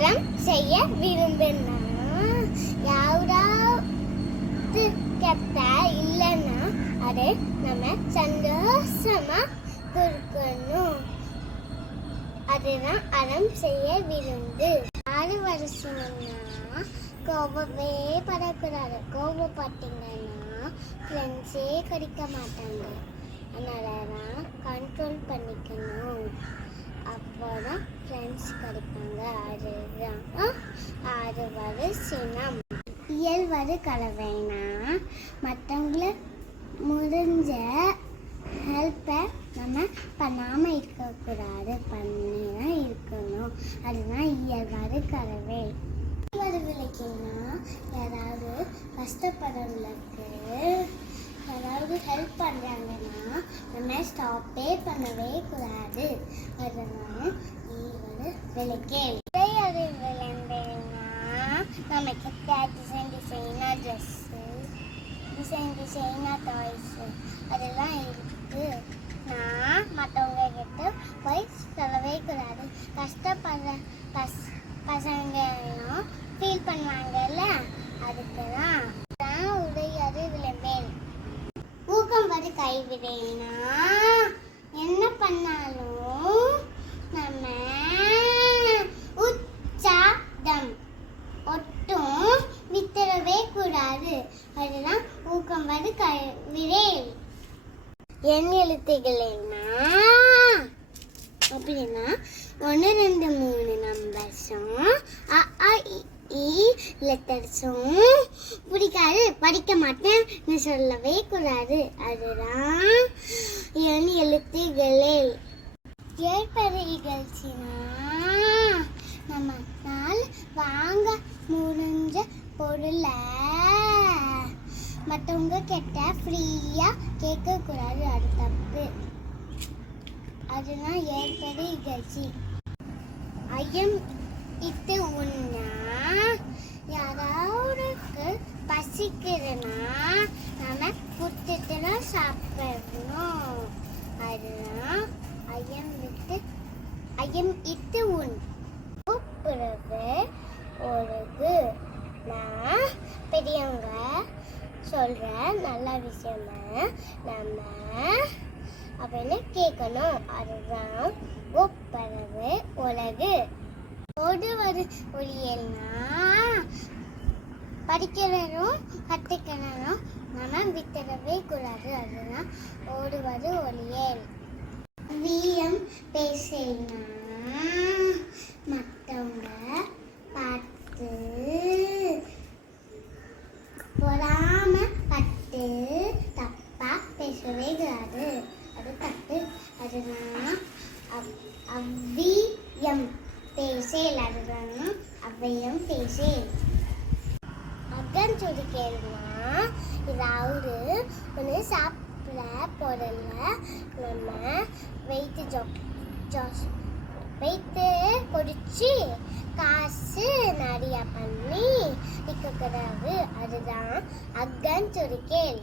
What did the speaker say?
அறம் செய்ய விரும்பினா யாராவது கெட்ட இல்லைன்னா அது நம்ம சந்தோஷமா கொடுக்கணும். அதுதான் அறம் செய்ய விருந்து. 6 வருஷம்னா கோபமே படக்கூடாது. கோபப்பட்டீங்கன்னா ஃப்ரெண்ட்ஸே கிடைக்க மாட்டாங்க. அதனால கண்ட்ரோல் பண்ணிக்கணும். அப்போதான் ஃப்ரெண்ட்ஸ் கிடைப்பாங்க. அதுதான் 6 வருஷம். 7 வருஷ கலவைனா மற்றவங்கள முடிஞ்ச ஹெல்ப்பை நம்ம பண்ணாமல் இருக்கக்கூடாது, பண்ணிதான் இருக்கணும். அதுதான் இயல்பாறு கலவை. விலைக்குன்னா யாராவது கஷ்டப்படுறவங்களுக்கு யாராவது ஹெல்ப் பண்ணுறாங்கன்னா நம்ம ஸ்டாப்பே பண்ணவே கூடாது. அதனால் விலைக்கே அது விளம்பரம்னா நமக்கு டிசைனாக ட்ரெஸ்ஸு, டிசைனாக டாய்ஸு அதெல்லாம் இருக்குது. நான் மற்றவங்க கிட்ட போய் சொல்லவே கூடாது. கஷ்டப்படுற பசங்களும் ஃபீல் பண்ணுவாங்கல்ல, அதுக்கு தான் உடையாது விளம்பேன். ஊக்கம் வந்து கைவிடேனா என்ன பண்ணாலும் நம்ம உற்சாகம் ஒட்டும் வித்துறவே கூடாது. அதுதான் ஊக்கம் வந்து கைவிடேன். என் எழுத்துக்கள்னா அப்படின்னா 1 2 3 நம்பர்ஸும் லெட்டர்ஸும் பிடிக்காது, படிக்க மாட்டேன்னு சொல்லவே கூடாது. அதுதான் என் எழுத்துக்களில். ஏற்பது நிகழ்ச்சினா நம்ம நாள் வாங்க முடிஞ்ச பொருளை மற்றவங்க கிட்ட ஃப்ரீயாக கேட்கக்கூடாது. அது தப்பு. அதுதான் ஏற்பது நிகழ்ச்சி. ஐயம் இட்டு உண்ணா யாராவது பசிக்கிறதுனா நம்ம கொடுத்துட்டு தான் சாப்பிடணும். அதுதான் ஐயம் இட்டு உண். கூப்பிடுறது ஒழுகு. நான் பெரியவங்க சொல்ற நல்ல விஷயமா நம்ம அப்படின்னு கேட்கணும். அதுதான் ஒப்பரவு உலகு. ஓடுவது ஒளியல்னா படிக்கிறதும் கற்றுக்கிறதும் நம்ம விட்டுறவே கூடாது. அதுதான் ஓடுவது ஒளியல். வீரம் பேசினா மற்றவங்க பார்த்து பொறாமப்பட்டு தப்பா பேசவே கூடாது. அது தப்பு. அதுதான் அவ்வியம் பேசல். அதுதான் அவ்வியம் பேசல். அதான் சொல்லி கேளுனா ஏதாவது ஒன்று சாப்பிட பொருள்ல நம்ம வெயிட்டு பொடிச்சு காசு நிறையா பண்ணி இருக்கக்கூடாது. அதுதான் அக்கன் சொல்லி கேள்.